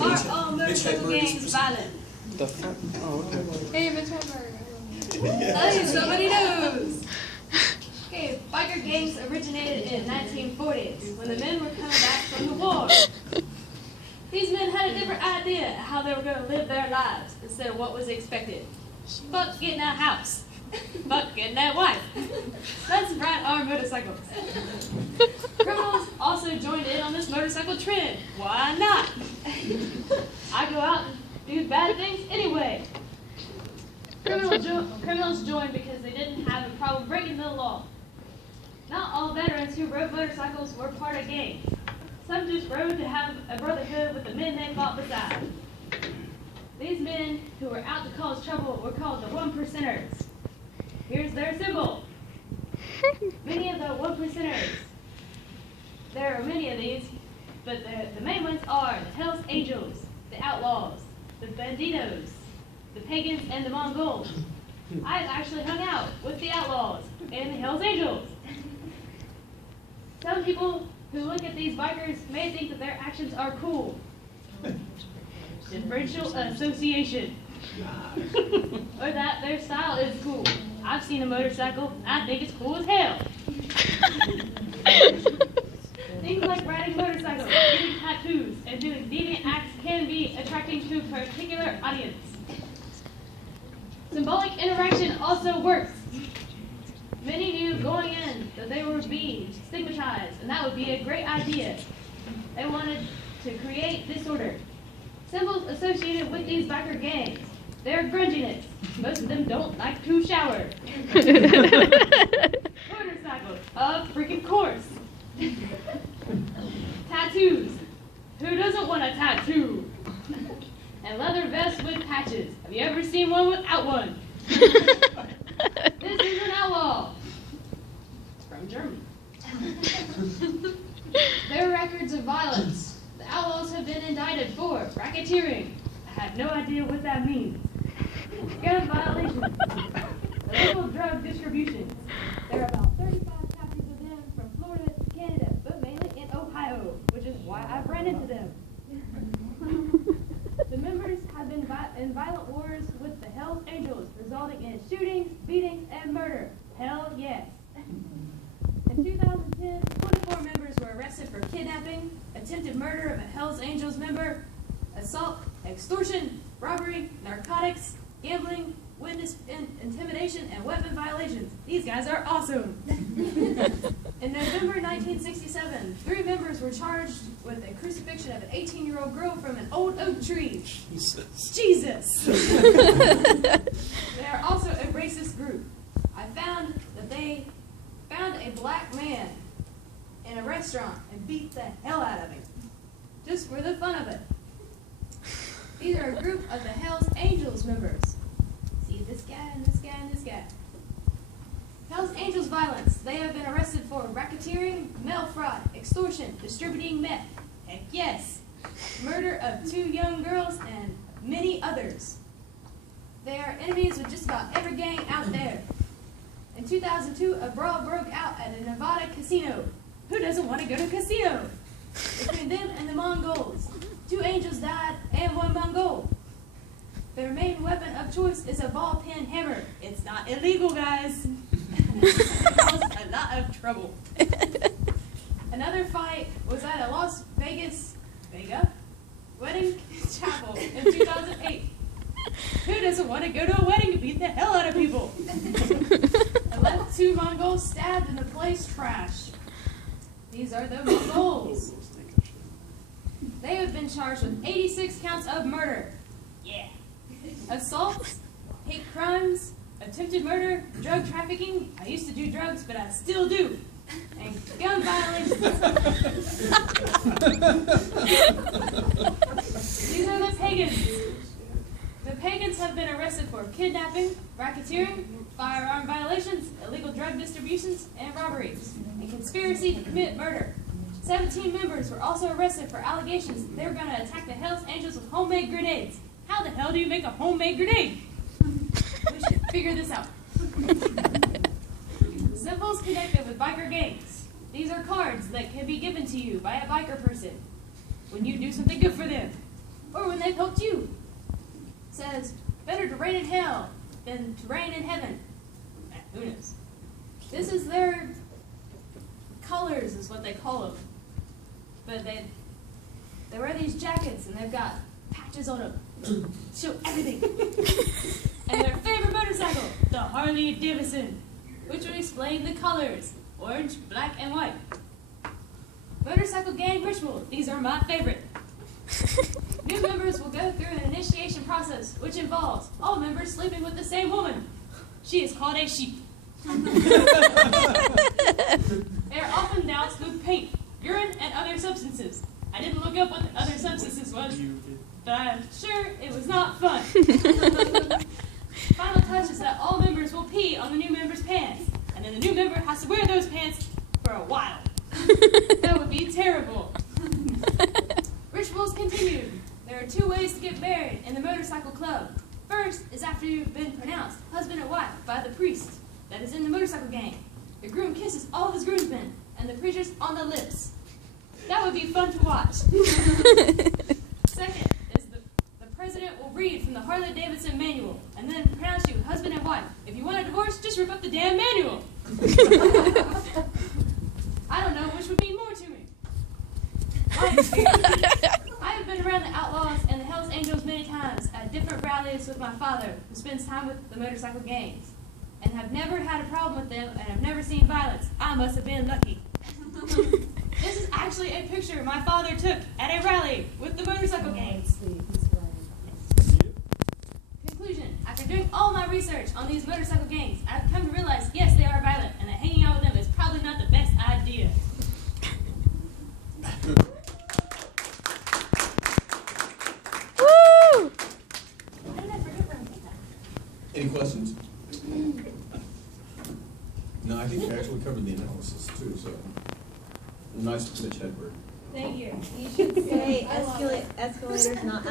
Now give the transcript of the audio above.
Are all motorcycle gangs violent? The fuck? Oh, okay. Hey, Mitch Hedberg. Hey, somebody knows. Okay, biker gangs originated in 1940s when the men were coming back from the war. These men had a different idea of how they were going to live their lives instead of what was expected. Fuck getting a house. Fuck getting that wife. Let's ride our motorcycles. Criminals also joined in on this motorcycle trend. Why not? I go out and do bad things anyway. Criminals joined because they didn't have a problem breaking the law. Not all veterans who rode motorcycles were part of gangs. Some just rode to have a brotherhood with the men they fought beside. These men who were out to cause trouble were called the one percenters. Here's their symbol. Many of the one percenters. There are many of these, but the main ones are the Hells Angels, the Outlaws, the Bandidos, the Pagans, and the Mongols. I've actually hung out with the Outlaws and the Hells Angels. Some people who look at these bikers may think that their actions are cool. Differential association. Or that their style is cool. I've seen a motorcycle. I think it's cool as hell. Things like riding motorcycles, getting tattoos, and doing deviant acts can be attracting to a particular audience. Symbolic interaction also works. Many knew going in that they were being stigmatized, and that would be a great idea. They wanted to create disorder. Symbols associated with these biker gangs. They're grunginess. Most of them don't like to shower. Motorcycles, of freaking course. Tattoos. Who doesn't want a tattoo? And leather vests with patches. Have you ever seen one without one? This is an outlaw. It's from Germany. Their records of violence. The outlaws have been indicted for racketeering. I have no idea what that means. Gun violations. Illegal drug distribution. There are about 35 chapters of them from Florida to Canada, but mainly in Ohio, which is why I've run into them. The members have been in violent wars with the Hells Angels, resulting in shootings, beatings, and murder. Hell yes. In 2010, 24 members were arrested for kidnapping, attempted murder of a Hells Angels member, assault, extortion, robbery, narcotics, gambling, witness intimidation, and weapon violations. These guys are awesome. In November 1967, 3 members were charged with a crucifixion of an 18-year-old girl from an old oak tree. Jesus. They are also a racist group. I found that they found a black man in a restaurant and beat the hell out of him, just for the fun of it. These are a group of the Hells Angels members. See this guy and this guy and this guy. Hells Angels violence. They have been arrested for racketeering, mail fraud, extortion, distributing meth. Heck yes. Murder of 2 young girls and many others. They are enemies with just about every gang out there. In 2002, a brawl broke out at a Nevada casino. Who doesn't want to go to a casino? Between them and the Mongols. 2 angels died and 1 Mongol. Their main weapon of choice is a ball peen hammer. It's not illegal, guys. It caused a lot of trouble. Another fight was at a Las Vegas wedding chapel in 2008. Who doesn't want to go to a wedding and beat the hell out of people? I left 2 Mongols stabbed in the place trash. These are the Mongols. They have been charged with 86 counts of murder. Yeah. Assaults, hate crimes, attempted murder, drug trafficking. I used to do drugs, but I still do. And gun violations. These are the pagans. The pagans have been arrested for kidnapping, racketeering, firearm violations, illegal drug distributions, and robberies, and conspiracy to commit murder. 17 members were also arrested for allegations that they were going to attack the Hells Angels with homemade grenades. How the hell do you make a homemade grenade? We should figure this out. Symbols connected with biker gangs. These are cards that can be given to you by a biker person. when you do something good for them, or when they've helped you. It says, better to reign in hell than to reign in heaven. Who knows? This is their colors, is what they call them. But they wear these jackets, and they've got patches on them. Show everything. And their favorite motorcycle, the Harley Davidson, which would explain the colors, orange, black, and white. Motorcycle gang ritual, these are my favorite. New members will go through an initiation process, which involves all members sleeping with the same woman. She is called a sheep. They are often doused with paint, urine, and other substances. I didn't look up what the other substances was, but I'm sure it was not fun. Final touch is that all members will pee on the new member's pants, and then the new member has to wear those pants for a while. That would be terrible. Rituals continued. There are 2 ways to get married in the motorcycle club. First is after you've been pronounced husband and wife by the priest that is in the motorcycle gang. The groom kisses all of his groomsmen, and the preacher's on the lips. That would be fun to watch. Second is the president will read from the Harley Davidson manual and then pronounce you husband and wife. If you want a divorce, just rip up the damn manual. I don't know which would mean more to me. My experience. I have been around the Outlaws and the Hells Angels many times at different rallies with my father, who spends time with the motorcycle gangs, and have never had a problem with them and have never seen violence. I must have been lucky. This is actually a picture my father took at a rally with the motorcycle gangs. Conclusion. After doing all my research on these motorcycle gangs, I've come to realize, yes, they are violent, and that hanging out with them is probably not the best idea. Woo! How did I forget where I'm at? Any questions? No, I think you actually covered the analysis too, so nice Mitch Hedberg. Thank you. You should say I love it. escalators, not